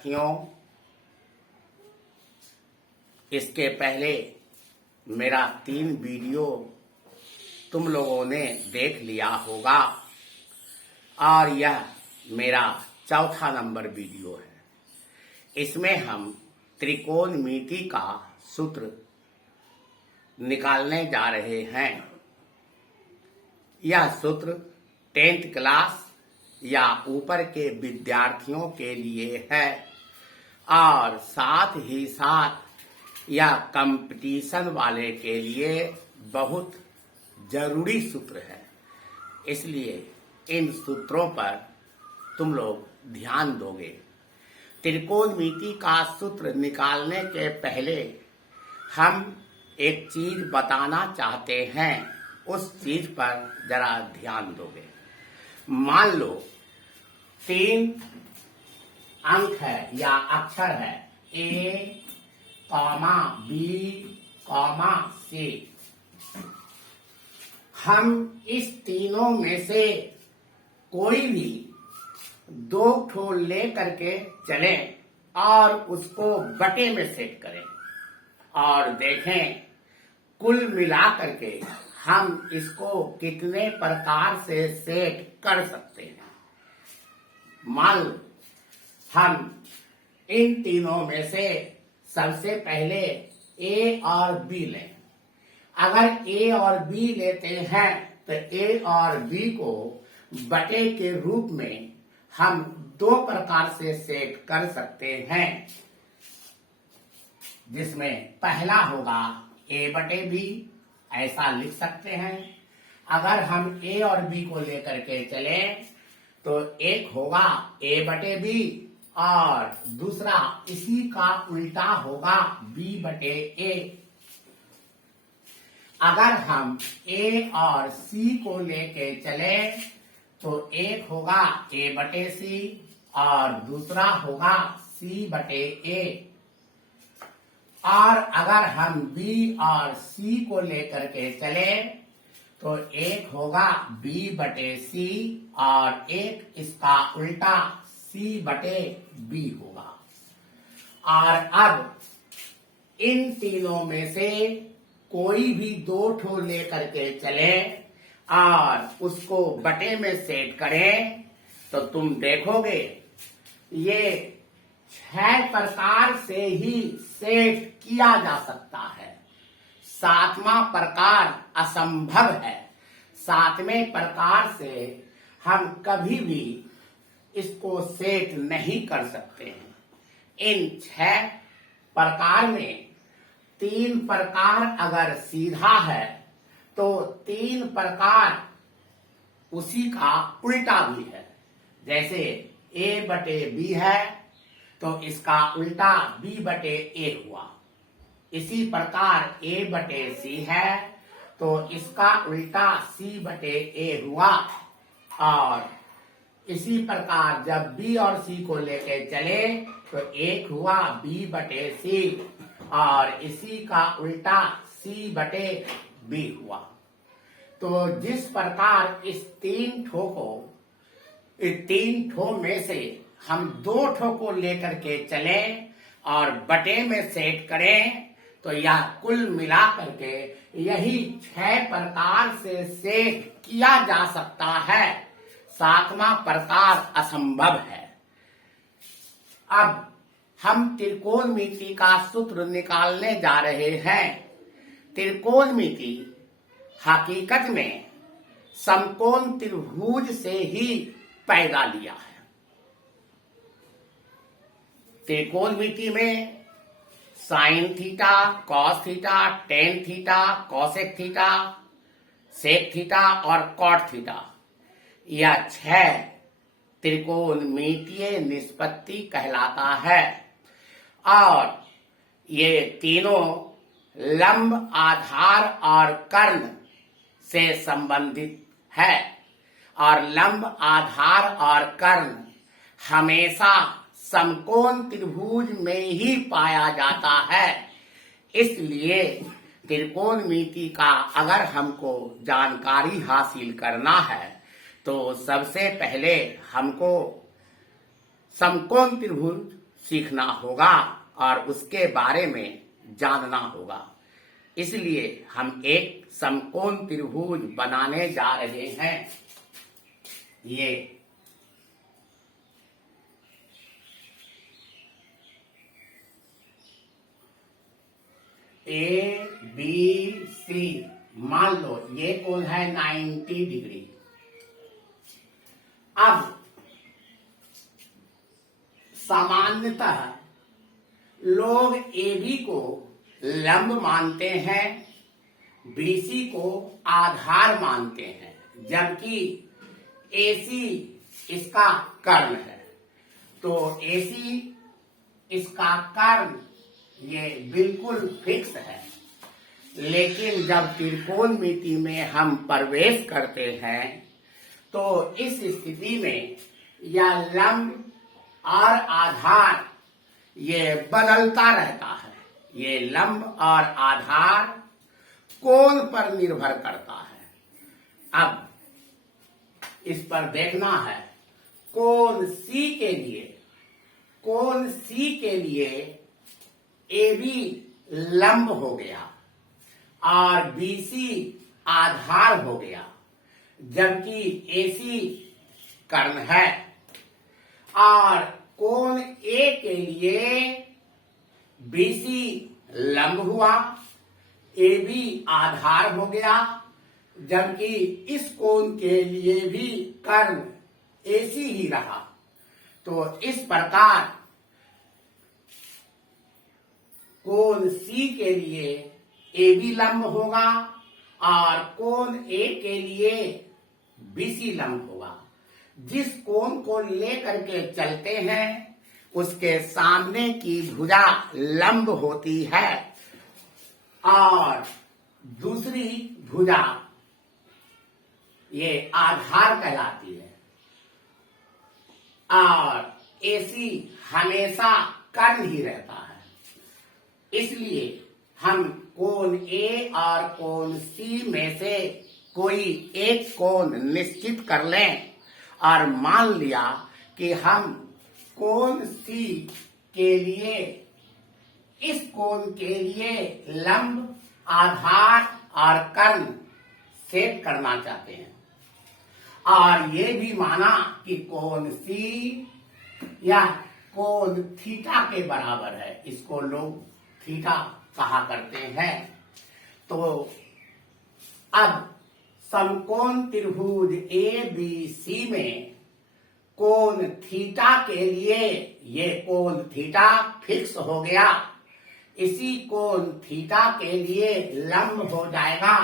साथियों, इसके पहले मेरा 3 वीडियो तुम लोगों ने देख लिया होगा और यह मेरा चौथा नंबर वीडियो है। इसमें हम त्रिकोणमिति का सूत्र निकालने जा रहे हैं। यह सूत्र 10th क्लास या ऊपर के विद्यार्थियों के लिए है और साथ ही साथ यह कंपटीशन वाले के लिए बहुत जरूरी सूत्र है। इसलिए इन सूत्रों पर तुम लोग ध्यान दोगे। त्रिकोणमिति का सूत्र निकालने के पहले हम एक चीज बताना चाहते हैं, उस चीज पर जरा ध्यान दोगे। मान लो 3 अंक है या अक्षर है A, B, C। हम इस तीनों में से कोई भी 2 ठो ले करके चलें और उसको बटे में सेट करें और देखें कुल मिला करके हम इसको कितने प्रकार से सेट कर सकते हैं। मान लो हम इन तीनों में से सबसे पहले A और B लें। अगर A और B लेते हैं तो A और B को बटे के रूप में हम 2 प्रकार से सेट कर सकते हैं, जिसमें पहला होगा A बटे B, ऐसा लिख सकते हैं। अगर हम A और B को लेकर के चले तो एक होगा A बटे B और दूसरा इसी का उल्टा होगा B बटे A। अगर हम A और C को लेके चले तो एक होगा A बटे C और दूसरा होगा C बटे A। और अगर हम B और C को लेकर के चले तो एक होगा B बटे C और एक इसका उल्टा C बटे B होगा। और अब इन तीनों में से कोई भी 2 ठो लेकर के चले और उसको बटे में सेट करें तो तुम देखोगे ये 6 प्रकार से ही सेट किया जा सकता है। 7वां प्रकार असंभव है। 7वें प्रकार से हम कभी भी इसको सेट नहीं कर सकते हैं। इन 6 प्रकार में 3 प्रकार अगर सीधा है तो 3 प्रकार उसी का उल्टा भी है। जैसे A बटे B है तो इसका उल्टा B बटे A हुआ। इसी प्रकार A बटे C है तो इसका उल्टा C बटे A हुआ। और इसी प्रकार जब B और C को लेके चले तो एक हुआ B बटे C और इसी का उल्टा C बटे B हुआ। तो जिस प्रकार इस 3 ठो को, इस 3 ठो में से हम 2 ठो को लेकर के चले और बटे में सेट करें तो यह कुल मिला करके यही 6 प्रकार से सेट किया जा सकता है। 7वां प्रकार असंभव है। अब हम त्रिकोणमिति का सूत्र निकालने जा रहे हैं। त्रिकोणमिति हकीकत में समकोण त्रिभुज से ही पैदा लिया है। त्रिकोणमिति में sine theta, cos theta, tan theta, cosec theta, sec theta और कॉट थीटा, यह 6 त्रिकोणमितीय निष्पत्ति कहलाता है। और ये तीनों लंब, आधार और कर्ण से संबंधित है। और लंब, आधार और कर्ण हमेशा समकोण त्रिभुज में ही पाया जाता है। इसलिए त्रिकोणमिति का अगर हमको जानकारी हासिल करना है तो सबसे पहले हमको समकोण त्रिभुज सीखना होगा और उसके बारे में जानना होगा। इसलिए हम एक समकोण त्रिभुज बनाने जा रहे हैं। ये ए बी सी, मान लो ये कोण है 90 डिग्री। अब सामान्यतः लोग AB को लंब मानते हैं, BC को आधार मानते हैं, जबकि AC इसका कर्ण है। तो AC इसका कर्ण ये बिल्कुल फिक्स है। लेकिन जब त्रिकोणमिति में हम प्रवेश करते हैं तो इस स्थिति में यह लंब और आधार ये बदलता रहता है। ये लंब और आधार कोण पर निर्भर करता है। अब इस पर देखना है, कोण C के लिए AB लंब हो गया और BC आधार हो गया, जबकि AC कर्ण है। और कोण A के लिए BC लंब हुआ, AB आधार हो गया, जबकि इस कोण के लिए भी कर्ण AC ही रहा। तो इस प्रकार कोण C के लिए AB लंब होगा और कोण A के लिए BC लंब होगा। जिस कोण को लेकर के चलते हैं उसके सामने की भुजा लंब होती है और दूसरी भुजा ये आधार कहलाती है। और AC हमेशा कर्ण ही रहता है। इसलिए हम कोण A और कोण C में से कोई एक कोण निश्चित कर लें और मान लिया कि हम कोण C के लिए इस कोण के लिए लंब, आधार और कर्ण सेट करना चाहते हैं और ये भी माना कि कोण C या कोण थीटा के बराबर है। इसको लोग थीटा कहा करते हैं। तो अब समकोण त्रिभुज ABC में कोण थीटा के लिए ये कोण थीटा फिक्स हो गया। इसी कोण थीटा के लिए लंब हो जाएगा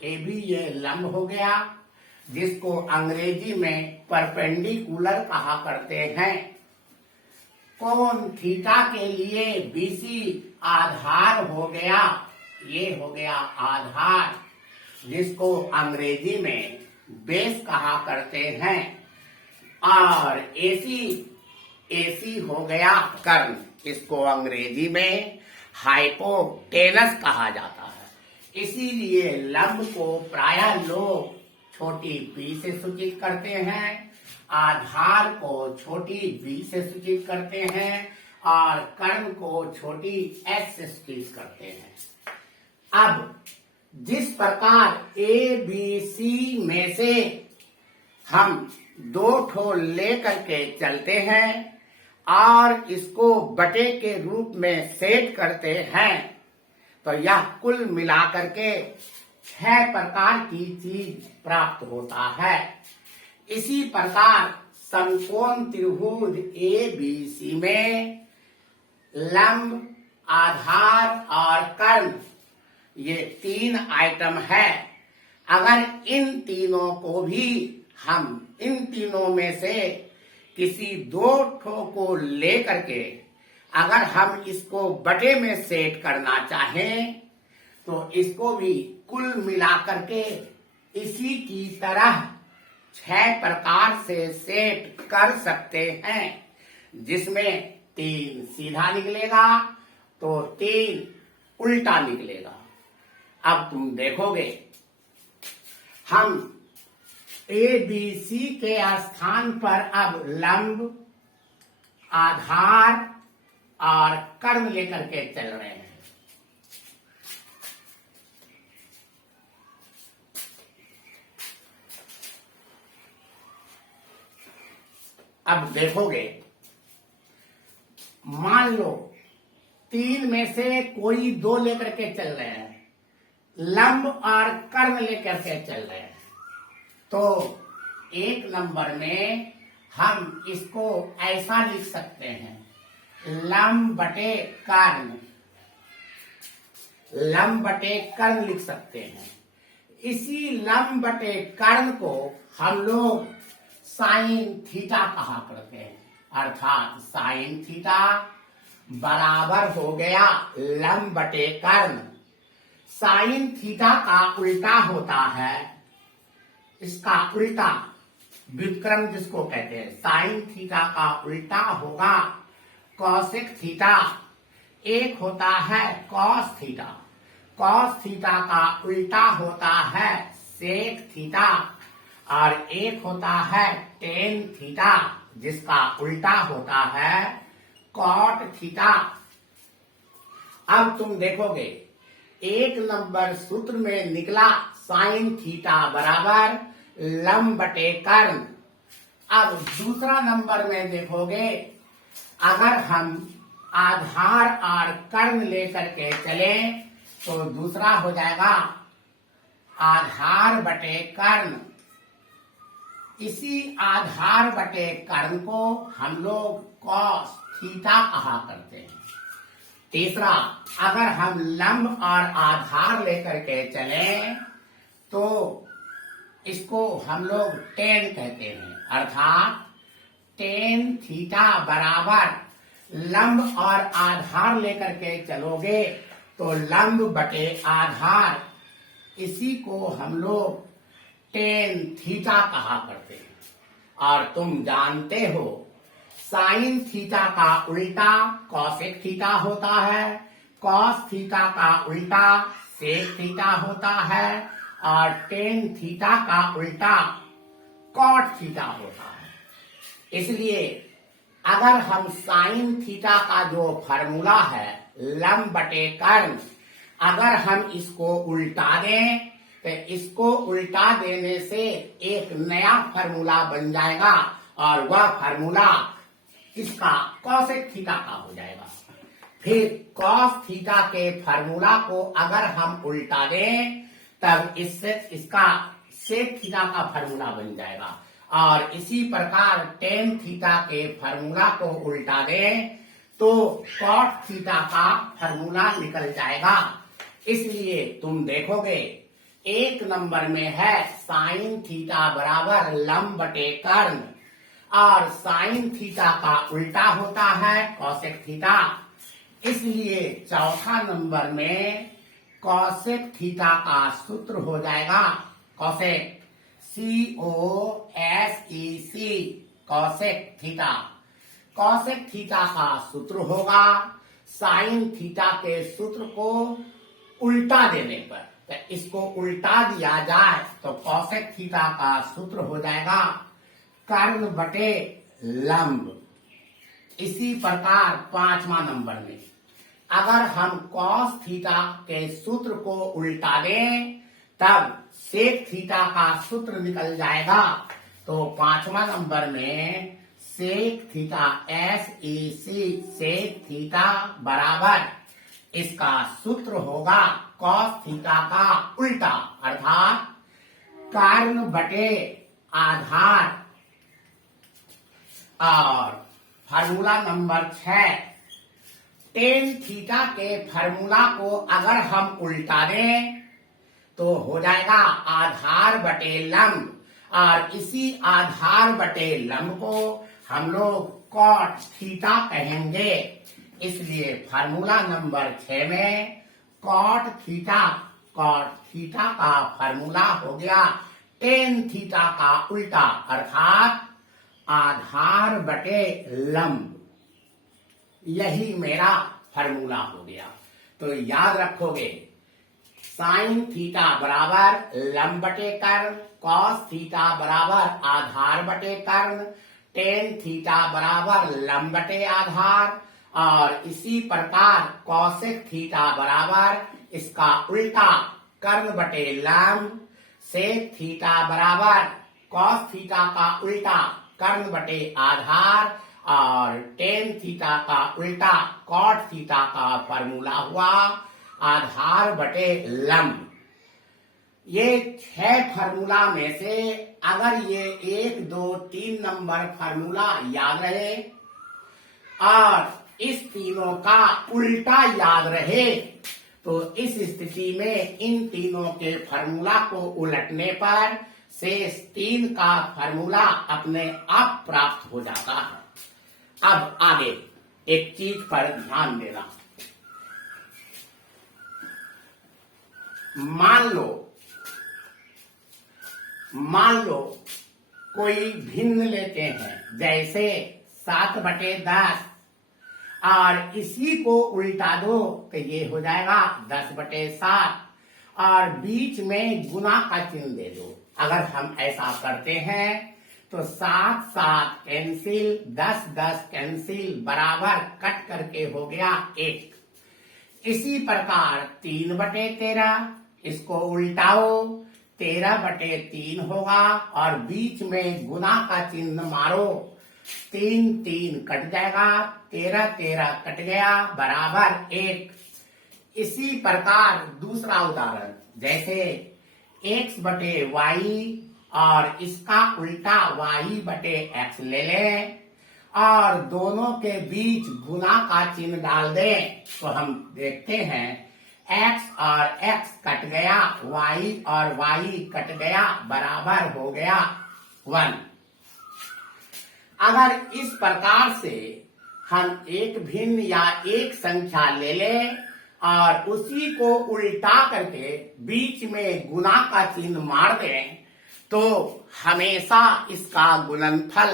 AB ये लंब हो गया, जिसको अंग्रेजी में परपेंडिकुलर कहा करते हैं। कोण थीटा के लिए BC आधार हो गया, ये हो गया आधार, जिसको अंग्रेजी में बेस कहा करते हैं। और AC हो गया कर्ण, इसको अंग्रेजी में हाइपोटेनस कहा जाता है। इसीलिए लंब को प्रायः लोग छोटी b से सूचित करते हैं, आधार को छोटी b से सूचित करते हैं और कर्ण को छोटी s से सूचित करते हैं। अब जिस प्रकार ABC में से हम दो ठो लेकर के चलते हैं और इसको बटे के रूप में सेट करते हैं, तो यह कुल मिलाकर के 6 प्रकार की चीज प्राप्त होता है। इसी प्रकार समकोण त्रिभुज ABC में लंब, आधार और कर्ण ये 3 आइटम है। अगर इन तीनों को भी हम इन तीनों में से किसी दो ठो को लेकर के अगर हम इसको बटे में सेट करना चाहें तो इसको भी कुल मिलाकर के इसी की तरह 6 प्रकार से सेट कर सकते हैं, जिसमें 3 सीधा निकलेगा तो 3 उल्टा निकलेगा। अब तुम देखोगे हम ABC के स्थान पर अब लंब, आधार और कर्ण लेकर के चल रहे हैं। अब देखोगे, मान लो तीन में से कोई दो लेकर के चल रहे हैं, लंब और कर्ण लेकर के चल रहे हैं, तो एक नंबर में हम इसको ऐसा लिख सकते हैं, लंब बटे कर्ण, लंब बटे कर्ण लिख सकते हैं। इसी लंब बटे कर्ण को हम लोग साइन थीटा कहा करते हैं, अर्थात साइन थीटा बराबर हो गया लंब बटे कर्ण। साइन थीटा का उल्टा होता है, इसका उल्टा व्युत्क्रम जिसको कहते हैं, साइन थीटा का उल्टा होगा कॉसेक थीटा। एक होता है कॉस थीटा, कॉस थीटा का उल्टा होता है सेक थीटा, और एक होता है टेन थीटा जिसका उल्टा होता है कॉट थीटा। अब तुम देखोगे एक नंबर सूत्र में निकला साइन थीटा बराबर लंब बटे कर्ण। अब दूसरा नंबर में देखोगे, अगर हम आधार और कर्ण लेकर के चले तो दूसरा हो जाएगा आधार बटे कर्ण। इसी आधार बटे कर्ण को हम लोग कॉस थीटा कहा करते हैं। तीसरा, अगर हम लंब और आधार लेकर के चले तो इसको हम लोग टेन कहते हैं, अर्थात टेन थीटा बराबर लंब और आधार लेकर के चलोगे तो लंब बटे आधार, इसी को हम लोग टेन थीटा कहा करते हैं। और तुम जानते हो साइन थीटा का उल्टा कॉसेक थीटा होता है, कॉस थीटा का उल्टा सेक थीटा होता है, और टेन थीटा का उल्टा कॉट थीटा होता है। इसलिए अगर हम साइन थीटा का जो फार्मूला है लंब बटे कर्ण, अगर हम इसको उल्टा दें तो इसको उल्टा देने से एक नया फार्मूला बन जाएगा, और वह फार्मूला इसका कॉसेक थीटा का हो जाएगा। फिर कॉस थीटा के फार्मूला को अगर हम उल्टा दें तब इससे इसका सेक थीटा का फार्मूला बन जाएगा, और इसी प्रकार टेन थीटा के फार्मूला को उल्टा दें तो कॉट थीटा का फार्मूला निकल जाएगा। इसलिए तुम देखोगे एक नंबर में है साइन थीटा बराबर लंब बटे कर्ण, और साइन थीटा का उल्टा होता है कॉसेक थीटा। इसलिए चौथा नंबर में कॉसेक थीटा का सूत्र हो जाएगा cosec, COSEC, cosec theta. Cosec theta का सूत्र होगा साइन थीटा के सूत्र को उल्टा देने पर, तो इसको उल्टा दिया जाए तो कॉसेक थीटा का सूत्र हो जाएगा कर्ण बटे लंब। इसी प्रकार पांचवा नंबर में अगर हम कॉस थीटा के सूत्र को उल्टा दें तब सेक थीटा का सूत्र निकल जाएगा, तो पांचवा नंबर में sec theta SEC, sec theta बराबर इसका सूत्र होगा कॉस थीटा का उल्टा, अर्थात कर्ण बटे आधार। और फार्मूला नंबर 6, टेन थीटा के फार्मूला को अगर हम उल्टा दें तो हो जाएगा आधार बटे लंब, और इसी आधार बटे लंब को हम लोग कॉट थीटा कहेंगे। इसलिए फार्मूला नंबर 6 में कॉट थीटा का फार्मूला हो गया टेन थीटा का उल्टा, अर्थात आधार बटे लंब। यही मेरा फार्मूला हो गया। तो याद रखोगे साइन थीटा बराबर लंब बटे कर्ण, कॉस थीटा बराबर आधार बटे कर्ण, टेन थीटा बराबर लंब बटे आधार, और इसी प्रकार कौशिक थीटा बराबर इसका उल्टा कर्ण बटे लंब, सेक थीटा बराबर कॉस थीटा का उल्टा कर्ण बटे आधार, और टेन थीटा का उल्टा कॉट थीटा का फॉर्मूला हुआ आधार बटे लंब। ये 6 फार्मूला में से अगर ये 1, 2, 3 नंबर फार्मूला याद रहे और इस तीनों का उल्टा याद रहे, तो इस स्थिति में इन तीनों के फार्मूला को उलटने पर शेष 3 का फार्मूला अपने आप प्राप्त हो जाता है। अब आगे एक चीज पर ध्यान देना। मान लो कोई भिन्न लेते हैं, जैसे 7/10, और इसी को उल्टा दो तो ये हो जाएगा 10/7, और बीच में गुना का चिन्ह दे दो। अगर हम ऐसा करते हैं तो 7, 7 कैंसिल, 10, 10 कैंसिल, बराबर कट करके हो गया 1। इसी प्रकार 3/13, इसको उल्टाओ, 13/3 होगा, और बीच में गुना का चिन्ह मारो, 3, 3 कट जाएगा, 13, 13 कट गया, बराबर 1। इसी प्रकार दूसरा उदाहरण, जैसे x/y और इसका उल्टा y/x ले लें, और दोनों के बीच गुना का चिन्ह डाल दें, तो हम देखते हैं x और x कट गया, y और y कट गया, बराबर हो गया 1। अगर इस प्रकार से हम एक भिन्न या एक संख्या ले लें और उसी को उल्टा करके बीच में गुना का चिन्ह मार दें, तो हमेशा इसका गुणनफल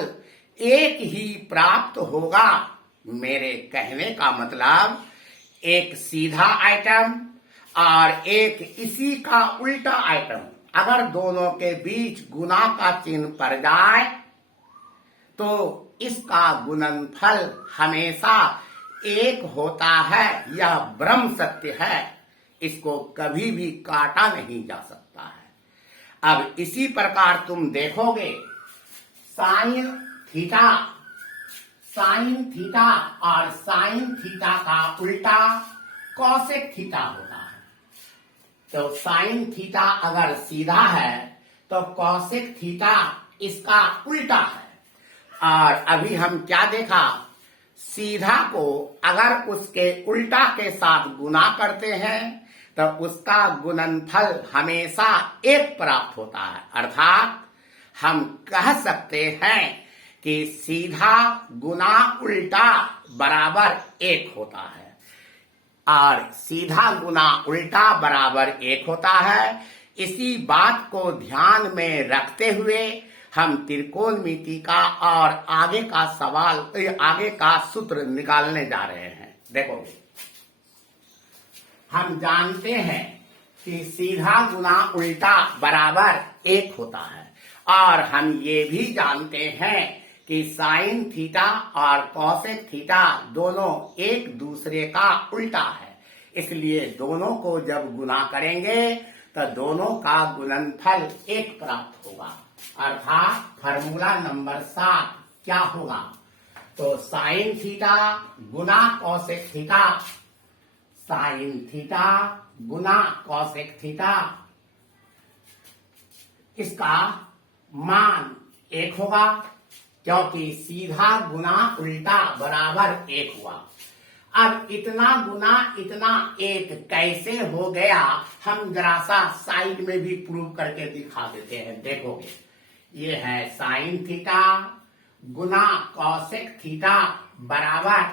एक ही प्राप्त होगा। मेरे कहने का मतलब एक सीधा आइटम और एक इसी का उल्टा आइटम, अगर दोनों के बीच गुना का चिन्ह पड़ जाए तो इसका गुणनफल हमेशा एक होता है। यह ब्रह्म सत्य है, इसको कभी भी काटा नहीं जा सकता है। अब इसी प्रकार तुम देखोगे साइन थीटा और साइन थीटा का उल्टा कॉसेक थीटा होता है। तो साइन थीटा अगर सीधा है तो कॉसेक थीटा इसका उल्टा है। और अभी हम क्या देखा, सीधा को अगर उसके उल्टा के साथ गुना करते हैं तो उसका गुणनफल हमेशा एक प्राप्त होता है। अर्थात हम कह सकते हैं कि सीधा गुना उल्टा बराबर 1 होता है, और सीधा गुना उल्टा बराबर 1 होता है। इसी बात को ध्यान में रखते हुए हम त्रिकोणमिति का और आगे का सवाल, आगे का सूत्र निकालने जा रहे हैं। देखो, हम जानते हैं कि सीधा गुना उल्टा बराबर 1 होता है, और हम ये भी जानते हैं कि साइन थीटा और कॉसेक थीटा दोनों एक दूसरे का उल्टा है। इसलिए दोनों को जब गुना करेंगे तो दोनों का गुणनफल 1 प्राप्त होगा। अर्थात फार्मूला नंबर 7 क्या होगा, तो साइन थीटा गुना कॉसेक थीटा, साइन थीटा गुना कॉसेक थीटा, इसका मान 1 होगा, क्योंकि सीधा गुना उल्टा बराबर 1 हुआ। अब इतना गुना इतना 1 कैसे हो गया, हम जरा सा साइड में भी प्रूव करके दिखा देते हैं। देखोगे, ये है साइन थीटा गुना कॉसेक थीटा बराबर,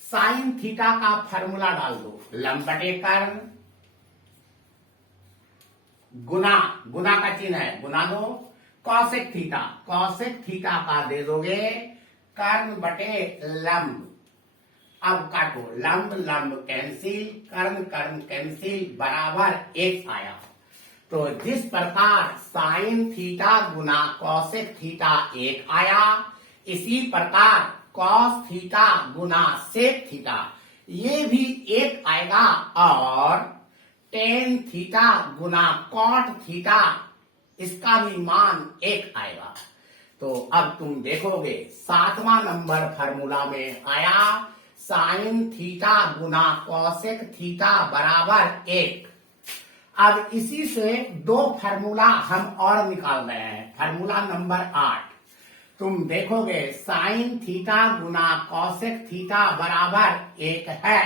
साइन थीटा का फार्मूला डाल दो, लंब बटे कर्ण, गुना का चिन्ह है, गुना दो, कॉसेक थीटा का दे दोगे कर्ण बटे लंब। अब काटो, लंब लंब कैंसिल, कर्ण कर्ण कैंसिल, बराबर 1 आया। तो जिस प्रकार साइन थीटा गुना कॉसेक थीटा 1 आया, इसी प्रकार कॉस थीटा गुना सेक थीटा ये भी एक आएगा और टेन थीटा गुना कॉट थीटा इसका भी मान एक आएगा। तो अब तुम देखोगे 7वां नंबर फार्मूला में आया साइन थीटा गुना कॉसेक थीटा बराबर 1। अब इसी से दो फार्मूला हम और निकाल रहे हैं। फार्मूला नंबर 8 तुम देखोगे साइन थीटा गुना कॉसेक थीटा बराबर 1 है।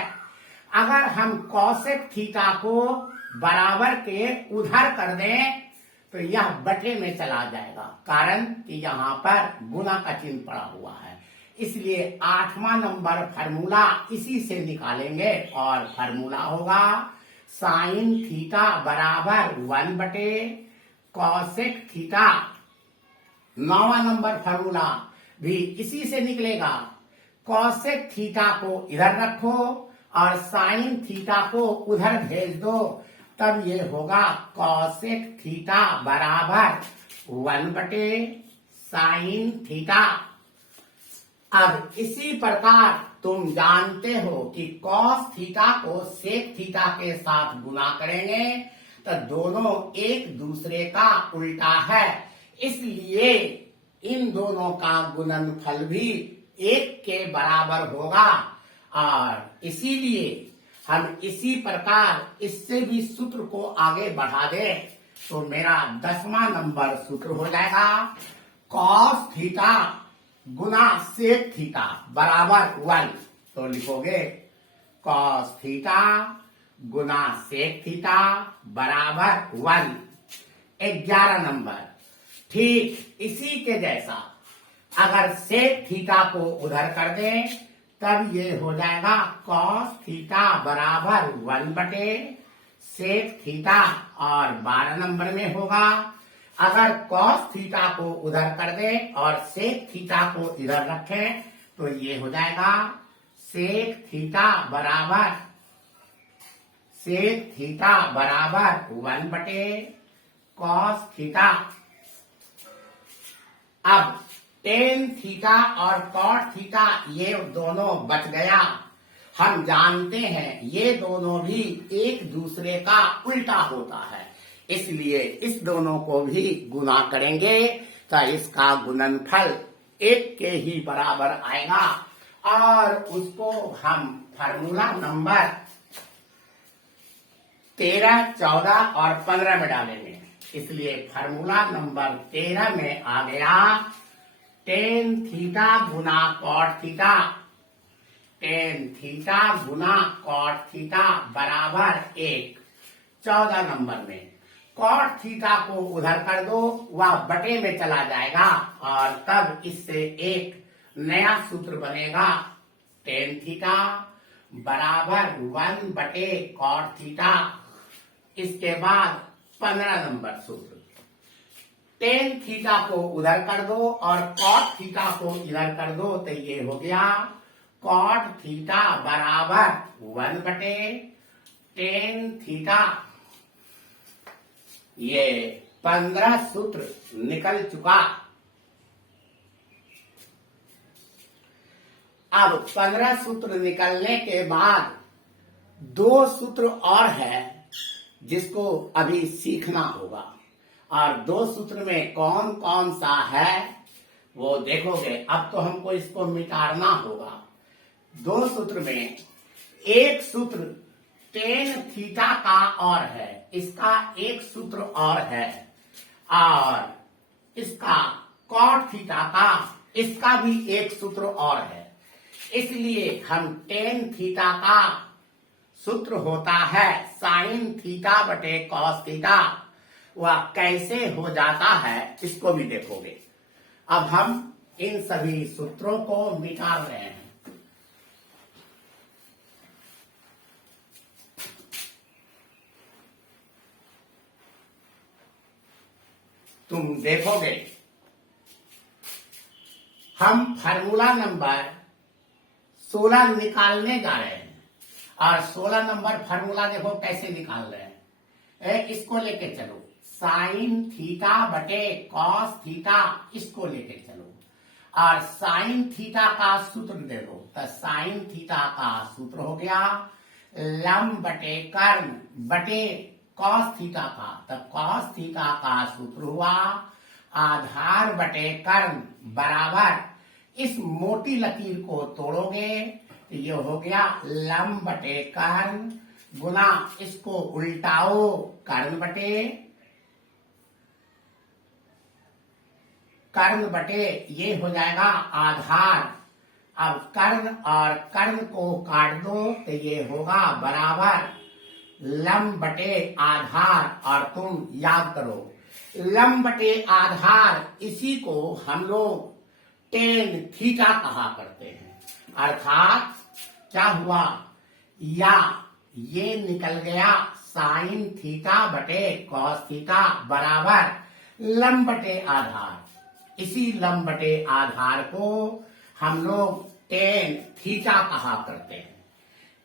अगर हम कॉसेक थीटा को बराबर के उधर कर दें तो यह बटे में चला जाएगा, कारण कि यहाँ पर गुना का चिन्ह पड़ा हुआ है। इसलिए 8वां नंबर फार्मूला इसी से निकालेंगे और फार्मूला होगा साइन थीटा बराबर 1 बटे कॉसेक थीटा। 9वां नंबर फार्मूला भी इसी से निकलेगा। कॉसेक थीटा को इधर रखो और साइन थीटा को उधर भेज दो, तब ये होगा कॉसेक थीटा बराबर 1 बटे साइन थीटा। अब इसी प्रकार तुम जानते हो कि कॉस थीटा को सेक थीटा के साथ गुना करेंगे तो दोनों एक दूसरे का उल्टा है, इसलिए इन दोनों का गुणनफल भी 1 के बराबर होगा। और इसीलिए हम इसी प्रकार इससे भी सूत्र को आगे बढ़ा दें तो मेरा 10वां नंबर सूत्र हो जाएगा कॉस थीटा गुना सेक थीटा बराबर 1। तो लिखोगे कॉस थीटा गुना सेक थीटा बराबर 1। 11 नंबर ठीक इसी के जैसा अगर सेक थीटा को उधर कर दें तब ये हो जाएगा कॉस थीटा बराबर 1 बटे सेक थीटा। और 12 नंबर में होगा अगर कॉस थीटा को उधर कर दे और सेक थीटा को इधर रखें तो ये हो जाएगा सेक थीटा बराबर 1 बटे कॉस थीटा। अब टेन थीटा और कॉट थीटा ये दोनों बच गया। हम जानते हैं ये दोनों भी एक दूसरे का उल्टा होता है, इसलिए इस दोनों को भी गुना करेंगे तो इसका गुणनफल 1 के ही बराबर आएगा और उसको हम फार्मूला नंबर 13, 14 और 15 में डालेंगे। इसलिए फार्मूला नंबर 13 में आ गया टेन थीटा गुना कॉट थीटा। टेन थीटा गुना कॉट थीटा बराबर 1। 14 नंबर में कॉट थीटा को उधर कर दो, वह बटे में चला जाएगा और तब इससे एक नया सूत्र बनेगा टेन थीटा बराबर 1 बटे कॉट थीटा। इसके बाद 15 नंबर सूत्र टेन थीटा को उधर कर दो और कॉट थीटा को इधर कर दो तो ये हो गया कॉट थीटा बराबर 1 बटे टेन थीटा। ये 15 सूत्र निकल चुका। अब 15 सूत्र निकलने के बाद 2 सूत्र और है जिसको अभी सीखना होगा और 2 सूत्र में कौन कौन सा है वो देखोगे। अब तो हमको इसको मिटाना होगा। 2 सूत्र में एक सूत्र टेन थीटा का और है, इसका एक सूत्र और है और इसका कॉट थीटा का इसका भी एक सूत्र और है। इसलिए हम टेन थीटा का सूत्र होता है साइन थीटा बटे कॉस थीटा, वह कैसे हो जाता है इसको भी देखोगे। अब हम इन सभी सूत्रों को मिटा रहे हैं। तुम देखोगे हम फार्मूला नंबर 16 निकालने जा रहे हैं और 16 नंबर फार्मूला देखो कैसे निकाल रहे हैं। इसको लेके चलो साइन थीटा बटे कॉस थीटा, इसको लेके चलो और साइन थीटा का सूत्र दे दो। तो साइन थीटा का सूत्र हो गया लंब बटे कर्ण बटे कॉस थीटा का। तो कॉस थीटा का सूत्र हुआ आधार बटे कर्ण बराबर, इस मोटी लकीर को तोड़ोगे तो ये हो गया लंब बटे कर्ण गुना इसको उल्टाओ कर्ण बटे ये हो जाएगा आधार। अब कर्ण और कर्ण को काट दो तो ये होगा बराबर लंब बटे आधार। और तुम याद करो लंब बटे आधार इसी को हम लोग टेन थीटा कहा करते हैं। अर्थात क्या हुआ, या ये निकल गया साइन थीटा बटे कॉस थीटा बराबर लंब बटे आधार। इसी लंब बटे आधार को हम लोग टेन थीटा कहा करते हैं।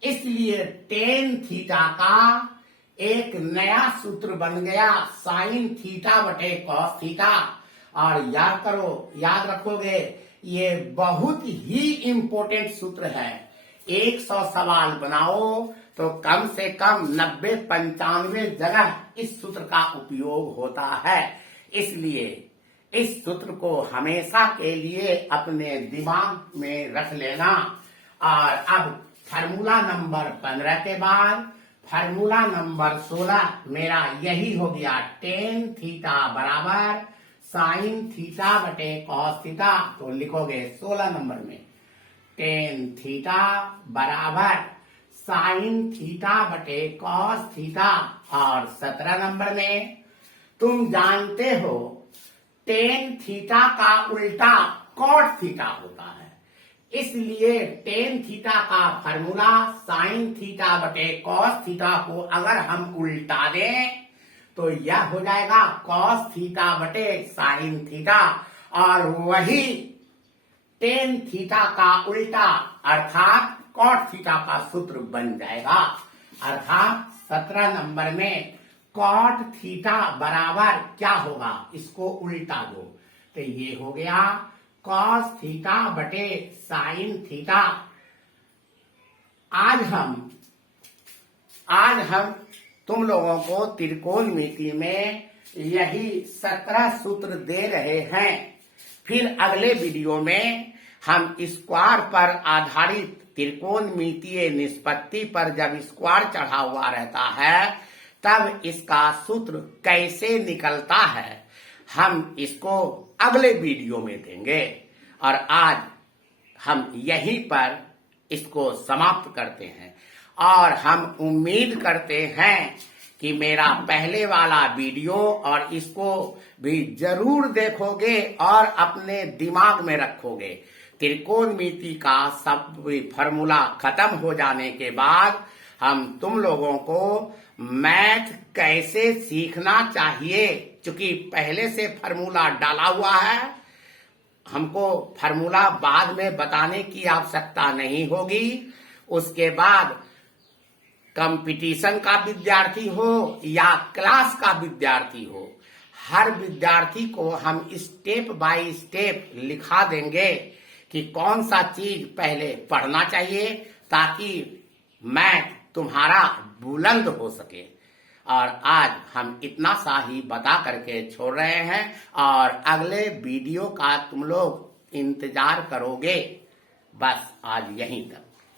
इसलिए टेन थीटा का एक नया सूत्र बन गया साइन थीटा बटे कॉस थीटा। और याद रखोगे ये बहुत ही इम्पोर्टेंट सूत्र है। 100 सवाल बनाओ तो कम से कम 90-95 जगह इस सूत्र का उपयोग होता है। इसलिए इस सूत्र को हमेशा के लिए अपने दिमाग में रख लेना। और अब फार्मूला नंबर 15 के बाद फार्मूला नंबर 16 मेरा यही हो गया टेन थीटा बराबर साइन थीटा बटे कॉस थीटा। तो लिखोगे 16 नंबर में टेन थीटा बराबर साइन थीटा बटे कॉस थीटा। और 17 नंबर में तुम जानते हो टेन थीटा का उल्टा कॉट थीटा होता है। इसलिए टेन थीटा का फार्मूला साइन थीटा बटे कॉस थीटा को अगर हम उल्टा दें तो यह हो जाएगा कॉस थीटा बटे साइन थीटा। और वही टेन थीटा का उल्टा अर्थात कॉट थीटा का सूत्र बन जाएगा। अर्थात 17 नंबर में कॉट थीटा बराबर क्या होगा, इसको उल्टा दो तो ये हो गया कॉस थीटा बटे साइन थीटा। आज हम तुम लोगों को त्रिकोणमिति में यही 17 सूत्र दे रहे हैं। फिर अगले वीडियो में हम स्क्वायर पर आधारित त्रिकोणमितीय निष्पत्ति पर जब स्क्वायर चढ़ा हुआ रहता है तब इसका सूत्र कैसे निकलता है हम इसको अगले वीडियो में देंगे। और आज हम यहीं पर इसको समाप्त करते हैं। और हम उम्मीद करते हैं कि मेरा पहले वाला वीडियो और इसको भी जरूर देखोगे और अपने दिमाग में रखोगे। त्रिकोणमिति का सब फॉर्मूला खत्म हो जाने के बाद हम तुम लोगों को मैथ कैसे सीखना चाहिए, क्योंकि पहले से फॉर्मूला डाला हुआ है, हमको फॉर्मूला बाद में बताने की आवश्यकता नहीं होगी। उसके बाद कंपटीशन का विद्यार्थी हो या क्लास का विद्यार्थी हो, हर विद्यार्थी को हम स्टेप बाय स्टेप लिखा देंगे कि कौन सा चीज पहले पढ़ना चाहिए ताकि मैथ तुम्हारा बुलंद हो सके। और आज हम इतना सा ही बता करके छोड़ रहे हैं और अगले वीडियो का तुम लोग इंतजार करोगे। बस आज यहीं तक।